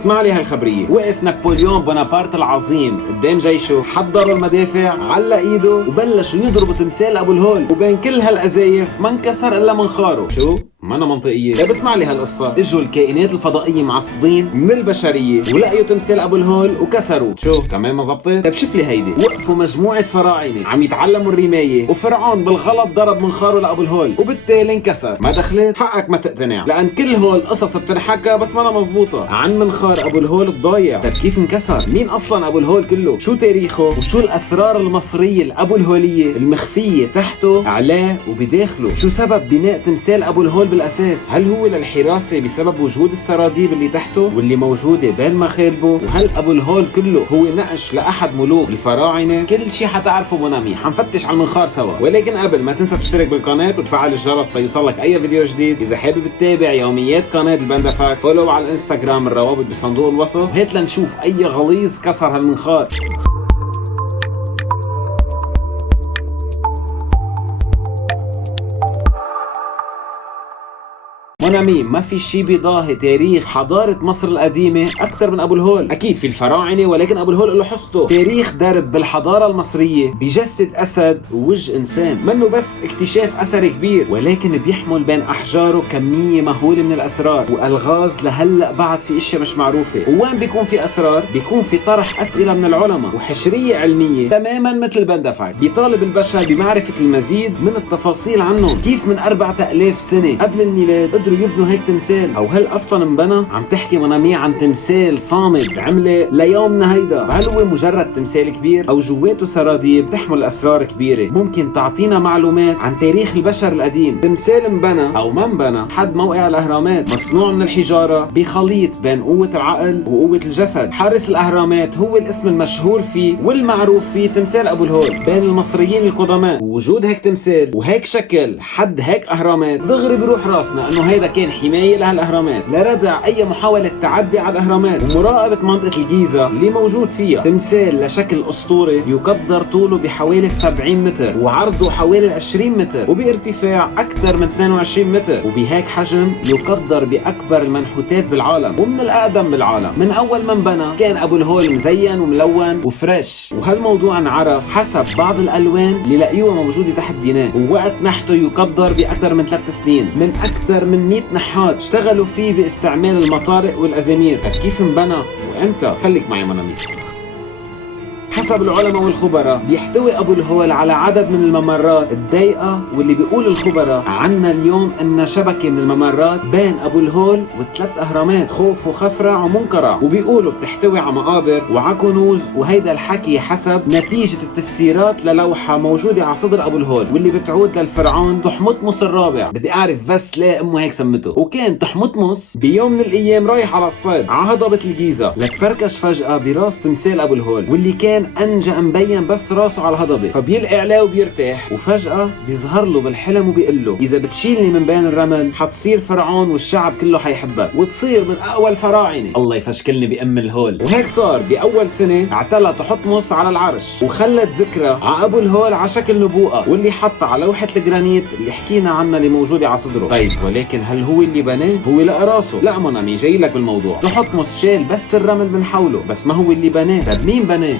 اسمع لي هالخبرية. وقف نابليون بونابرت العظيم قدام جيشه، حضروا المدافع، علق ايده وبلشوا يضربوا تمثال ابو الهول، وبين كل هالقذايف ما انكسر الا منخاره. شو؟ ما أنا منطقية. طيب اسمع لي هالقصة. اجوا الكائنات الفضائية معصبين من البشرية ولقيوا تمثال ابو الهول وكسروا. شو كمان ما زبطت؟ طيب شوف لي هيدي. وقفوا مجموعة فراعنة عم يتعلموا الرماية وفرعون بالغلط ضرب منخاره لابو الهول وبالتالي انكسر. ما دخلت؟ حقك ما تقتنع، لأن كل هول قصص بتنحكى بس ما أنا مزبوطة عن منخار ابو الهول الضايع. طيب كيف انكسر؟ مين اصلا ابو الهول كله؟ شو تاريخه؟ وشو الاسرار المصرية الابو الهولية المخفية تحته اعلاه وبداخله؟ شو سبب بناء تمثال ابو الهول بالاساس؟ هل هو للحراسة بسبب وجود السراديب اللي تحته واللي موجودة بين مخالبه؟ وهل ابو الهول كله هو نقش لاحد ملوك الفراعنة؟ كل شي حتعرفه منامي. حنفتش على المنخار سوا، ولكن قبل ما تنسى تشترك بالقناة وتفعل الجرس ليوصلك اي فيديو جديد. اذا حابب تتابع يوميات قناة الباندا فاكت فولو على الانستغرام، الروابط بصندوق الوصف. وهات لنشوف اي غليظ كسر هالمنخار. منامي ما في شي بيضاهي تاريخ حضارة مصر القديمة أكثر من أبو الهول. أكيد في الفراعنة، ولكن أبو الهول له حصته. تاريخ درب بالحضارة المصرية بجسد أسد ووجه إنسان. منه بس اكتشاف أثر كبير، ولكن بيحمل بين أحجاره كمية مهولة من الأسرار وألغاز لهلأ بعد في أشياء مش معروفة. وين بيكون في أسرار بيكون في طرح أسئلة من العلماء وحشرية علمية تماما مثل الباندا فاكت. بيطالب البشر بمعرفة المزيد من التفاصيل عنهم. كيف من 4000 سنة قبل الميلاد قدروا يبنوا هيك تمثال؟ او هل اصلا انبنى؟ عم تحكي منامي عن تمثال صامد عمله ليومنا هيدا. هل هو مجرد تمثال كبير او جواته سراديب تحمل اسرار كبيره ممكن تعطينا معلومات عن تاريخ البشر القديم؟ تمثال انبنى او ما انبنى حد موقع الاهرامات، مصنوع من الحجاره بخليط بين قوه العقل وقوه الجسد. حارس الاهرامات هو الاسم المشهور فيه والمعروف فيه تمثال ابو الهول بين المصريين القدماء. ووجود هيك تمثال وهيك شكل حد هيك اهرامات دغري بروح راسنا انه هيدا كان حماية لهالأهرامات لردع أي محاولة تعدي على الأهرامات ومراقبة منطقة الجيزة اللي موجود فيها. تمثال لشكل أسطوري يقدر طوله بحوالي 70 متر وعرضه حوالي 20 متر وبارتفاع أكثر من 22 متر، وبهيك حجم يقدر بأكبر المنحوتات بالعالم ومن الأقدم بالعالم. من أول ما انبنى كان أبو الهول مزين وملون وفريش، وهالموضوع انعرف حسب بعض الألوان اللي لقيوها موجودة تحت ديناه. ووقت نحته يقدر بأكثر من 3 سنين من أكثر من 100 نحات اشتغلوا فيه باستعمال المطارق والازامير. كيف انبنى وامتى؟ خليك معي منامي. حسب العلماء والخبراء بيحتوي ابو الهول على عدد من الممرات الضيقه، واللي بيقول الخبراء عنا اليوم ان شبكه من الممرات بين ابو الهول وثلاث اهرامات خوف وخفرع ومنقرع، وبيقولوا بتحتوي على مقابر وعلى كنوز. وهيدا الحكي حسب نتيجه التفسيرات للوحه موجوده على صدر ابو الهول واللي بتعود للفرعون تحمتمس الرابع. بدي اعرف بس ليه امه هيك سمته. وكان تحمتمس بيوم من الايام رايح على الصيد على هضبه الجيزه لتفركش فجاه براس تمثال ابو الهول، واللي كان انجا مبين بس راسه على الهضبه، فبيلقي عليه وبيرتاح. وفجاه بيظهر له بالحلم وبيقول له اذا بتشيلني من بين الرمل حتصير فرعون والشعب كله حيحبك وتصير من اقوى الفراعنه. الله يفشكلني بام الهول. وهيك صار. باول سنه اعتلى تحتمس على العرش وخلت ذكرى على ابو الهول على شكل نبوءه، واللي حطها على لوحه الجرانيت اللي حكينا عنها اللي موجوده على صدره. طيب ولكن هل هو اللي بناه؟ هو لقى راسه؟ لا منامي جاي لك بالموضوع. تحتمس شال بس الرمل من حوله بس ما هو اللي بناه. طب مين بناه؟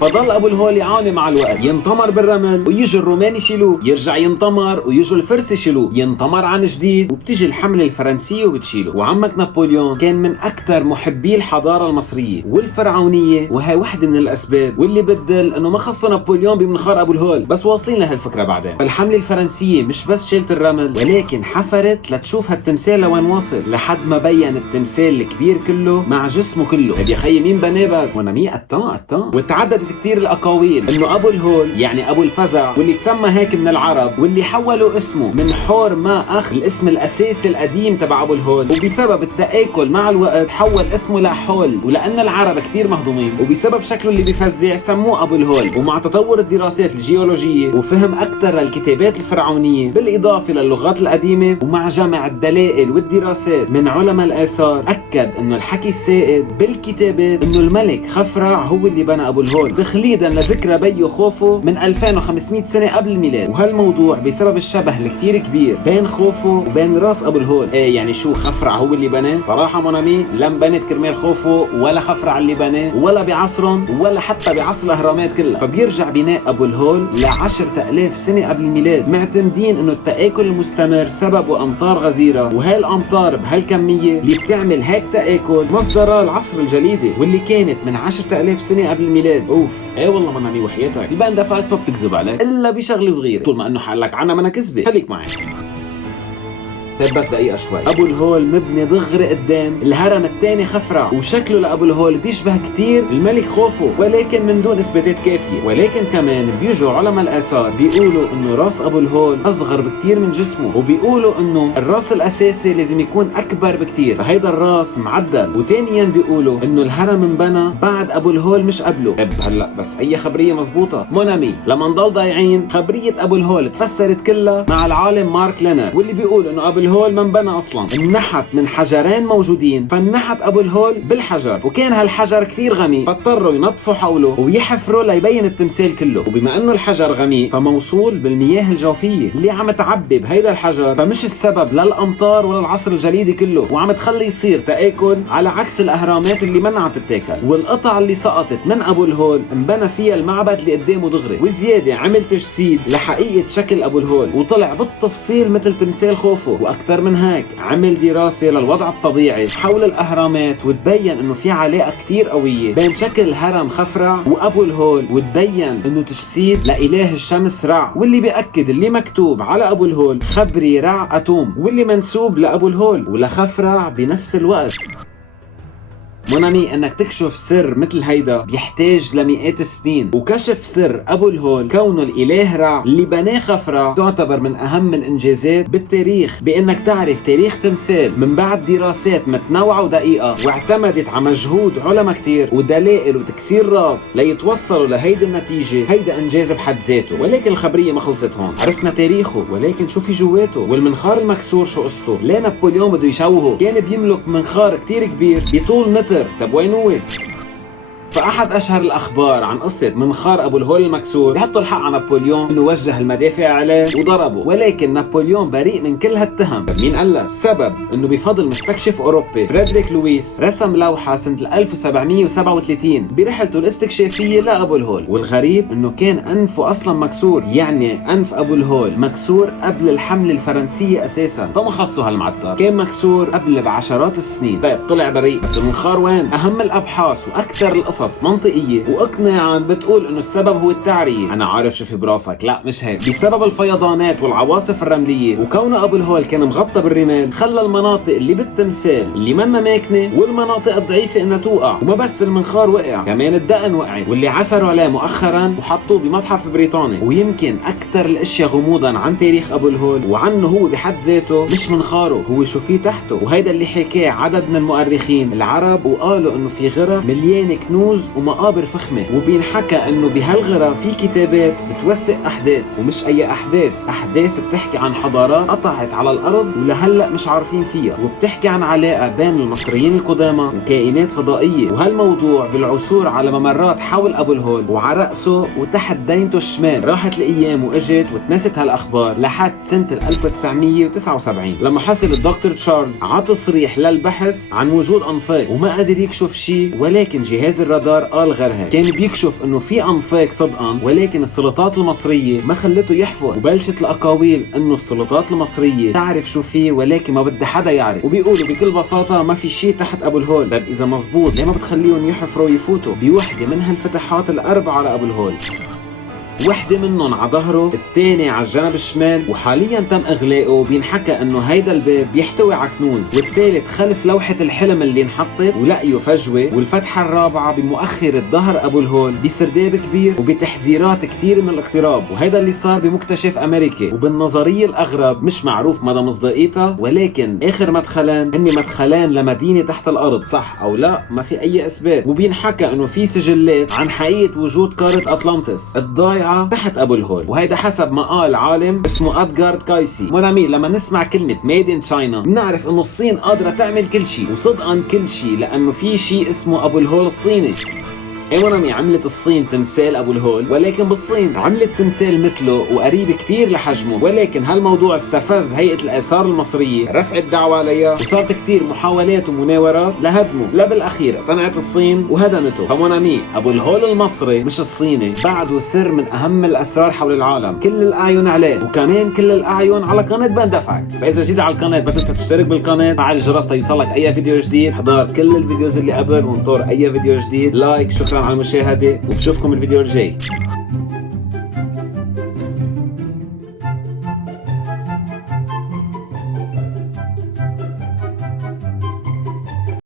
فضل ابو الهول يعاني مع الوقت، ينطمر بالرمل ويجي الرومان يشيلوه، يرجع ينطمر ويجوا الفرس يشيلوه، ينطمر عن جديد وبتيجي الحمله الفرنسيه وبتشيله. وعمك نابليون كان من اكثر محبي الحضاره المصريه والفرعونيه، وهي وحده من الاسباب واللي بدل انه ما خص نابليون بمنخار ابو الهول. بس واصلين لهالفكره بعدين. فالحمله الفرنسيه مش بس شالت الرمل ولكن حفرت لتشوف هالتمثال لوين واصل، لحد ما بين التمثال الكبير كله مع جسمه كله. طيب يا خيي مين بناه بس؟ وانا مين قطان. وتعددت كتير الاقاويل انه ابو الهول يعني ابو الفزع، واللي تسمى هيك من العرب، واللي حولوا اسمه من حور ما اخ الاسم الاساسي القديم تبع ابو الهول، وبسبب التآكل مع الوقت حول اسمه لحول. ولان العرب كتير مهضومين وبسبب شكله اللي بيفزع سموه ابو الهول. ومع تطور الدراسات الجيولوجيه وفهم اكثر للكتابات الفرعونيه بالاضافه للغات القديمه، ومع جمع الدلائل والدراسات من علماء الاثار، اكد انه الحكي السائد بالكتابات انه الملك خفرع هو اللي بنى ابو الهول. تخليدا لذكرى بيو خوفو من 2500 سنة قبل الميلاد. وهالموضوع بسبب الشبه الكثير كبير بين خوفو وبين راس ابو الهول. يعني شو خفرع هو اللي بناه؟ صراحة مونامي لم بنت كرمال خوفو ولا خفرع اللي بناه ولا بعصرهم ولا حتى بعصر الاهرامات كلها. فبيرجع بناء ابو الهول ل10,000 سنة قبل الميلاد، معتمدين انه التآكل المستمر سببه امطار غزيرة، وهالامطار بهالكمية اللي بتعمل هيك تآكل مصدرها العصر الجليدي واللي كانت من 10,000 سنة قبل الميلاد. اوف ايه والله مونامي وحياتك يبقى اندفعت فبتكذب علي الا بشغله صغيره، طول ما انه حالك عنها ما انا كذبه. خليك معي. طيب بس دقيقة شوي، أبو الهول مبني دغري قدام الهرم الثاني خفرع، وشكله لأبو الهول بيشبه كتير الملك خوفو ولكن من دون إثباتات كافية. ولكن كمان بيجوا علماء الآثار بيقولوا إنه راس أبو الهول أصغر بكتير من جسمه، وبيقولوا إنه الراس الأساسي لازم يكون أكبر بكتير، فهيدا الراس معدل. وثانيا بيقولوا إنه الهرم انبنى بعد أبو الهول مش قبله. طيب هلا بس أي خبرية مزبوطة؟ مونامي لما نضل ضايعين خبرية أبو الهول تفسرت كلها مع العالم مارك لينر، واللي بيقول إنه أبو الهول ما انبنى اصلا، انحت من حجرين موجودين، فانحت ابو الهول بالحجر، وكان هالحجر كثير غميق فاضطروا ينظفوا حوله ويحفروا ليبين التمثال كله. وبما انه الحجر غميق فموصول بالمياه الجوفيه اللي عم تعبي بهيدا الحجر، فمش السبب للامطار ولا العصر الجليدي كله، وعم تخلي يصير تآكل على عكس الاهرامات اللي منعها تتاكل. والقطع اللي سقطت من ابو الهول انبنى فيها المعبد اللي قدامه دغري، وزياده عمل تجسيد لحقيقه شكل ابو الهول وطلع بالتفصيل مثل تمثال خوفو. واكثر من هيك عمل دراسة للوضع الطبيعي حول الأهرامات، وتبين انه في علاقة كتير قوية بين شكل هرم خفرع وأبو الهول، وتبين انه تجسيد لإله الشمس رع، واللي بيأكد اللي مكتوب على أبو الهول خبري رع أتوم، واللي منسوب لأبو الهول ولخفرع بنفس الوقت. مونامي انك تكشف سر مثل هيدا بيحتاج لمئات السنين، وكشف سر ابو الهول كونه الاله رع اللي بناه خفرع تعتبر من اهم الانجازات بالتاريخ، بانك تعرف تاريخ تمثال من بعد دراسات متنوعه ودقيقه واعتمدت على مجهود علماء كتير ودلائل وتكسير راس ليتوصلوا لهيدي النتيجه. هيدا انجاز بحد ذاته، ولكن الخبريه ما خلصت هون. عرفنا تاريخه ولكن شو في جواته؟ والمنخار المكسور شو قصته؟ ليه نابليون بده يشوهه؟ كان بيملك منخار كتير كبير بطول متر، طب وين هو؟ فأحد أشهر الأخبار عن قصة منخار أبو الهول المكسور بيحطوا الحق على نابليون إنه وجه المدافع عليه وضربه، ولكن نابليون بريء من كل هالتهم. مين قال لك؟ السبب إنه بفضل مستكشف أوروبي فريدريك لويس رسم لوحة سنة 1737 برحلته الاستكشافية لأبو الهول، والغريب إنه كان أنفه أصلا مكسور، يعني أنف أبو الهول مكسور قبل الحملة الفرنسية أساسا، فما خصوا هالمعطر، كان مكسور قبل بعشرات السنين. طيب طلع بريء، بس المنخار وين؟ أهم الأبحاث وأكثر القصص منطقية واقناعا بتقول انه السبب هو التعرية. انا عارف شو في براسك، لا مش هيك، بسبب الفيضانات والعواصف الرملية، وكون ابو الهول كان مغطى بالرمال خلى المناطق اللي بالتمثال اللي منا ماكنة والمناطق الضعيفة انها توقع. وما بس المنخار وقع، كمان الدقن وقعت، واللي عثروا عليه مؤخرا وحطوه بمتحف بريطاني. ويمكن اكثر الاشياء غموضا عن تاريخ ابو الهول وعنه هو بحد ذاته مش منخاره، هو شو في تحته. وهيدا اللي حكاه عدد من المؤرخين العرب، وقالوا انه في غرف مليانة كنوز ومقابر فخمة، وبينحكى انه بهالغرة في كتابات بتوثق احداث، ومش اي احداث بتحكي عن حضارات قطعت على الارض ولهلا مش عارفين فيها، وبتحكي عن علاقة بين المصريين القدامى وكائنات فضائية. وهالموضوع بالعصور على ممرات حول ابو الهول وعلى رأسه وتحت دينته الشمال. راحت الايام واجت وتنست هالاخبار لحد سنة 1979 لما حصل الدكتور تشارلز على تصريح للبحث عن وجود انفاق، وما قدر يكشف شيء، ولكن جهاز الرادار قال غير هيك، كان بيكشف انه في انفاق صدقا، ولكن السلطات المصرية ما خلته يحفر. وبلشت الاقاويل انه السلطات المصرية تعرف شو فيه ولكن ما بدها حدا يعرف، وبيقولوا بكل بساطة ما في شيء تحت ابو الهول. طيب اذا مزبوط ليه ما بتخليهم يحفروا ويفوتوا بوحدة من هالفتحات الاربعة على ابو الهول؟ وحدة منهم على ظهره، الثاني على الجنب الشمال، وحاليا تم اغلاقه. بينحكى انه هيدا الباب بيحتوي على كنوز، والثالث خلف لوحة الحلم اللي انحطت ولقيوا فجوة، والفتحة الرابعة بمؤخرة ظهر ابو الهول بسرداب كبير وبتحذيرات كتير من الاقتراب. وهيدا اللي صار بمكتشف امريكي، وبالنظرية الاغرب مش معروف مدى مصداقيتها، ولكن اخر مدخلان هن مدخلان لمدينة تحت الارض، صح او لا ما في اي اثبات. وبينحكى انه في سجلات عن حقيقة وجود قارة اطلانتس الضايعة تحت ابو الهول، وهيدا حسب ما قال عالم اسمه ادغارد كايسي. مونامي لما نسمع كلمة ميد ان تشاينا بنعرف انه الصين قادرة تعمل كل شيء، وصدقا كل شيء، لانه في شيء اسمه ابو الهول الصيني. اي مونامي، عملت الصين تمثال ابو الهول، ولكن بالصين عملت تمثال مثله وقريب كتير لحجمه، ولكن هالموضوع استفز هيئة الآثار المصرية، رفعت دعوى عليها وصارت كتير محاولات ومناورات لهدمه، لا بالاخير اقتنعت الصين وهدمته. فمونامي، ابو الهول المصري مش الصيني بعده سر من اهم الاسرار حول العالم، كل الاعين عليه، وكمان كل الاعين على قناة بان دفعت. فاذا جديد على القناة ما تنسى تشترك بالقناة، فعل الجرس ليوصلك اي فيديو جديد، حضر كل الفيديوز اللي قبل وانطر اي فيديو جديد، لايك، شكرا على المشاهدة وبشوفكم الفيديو الجاي.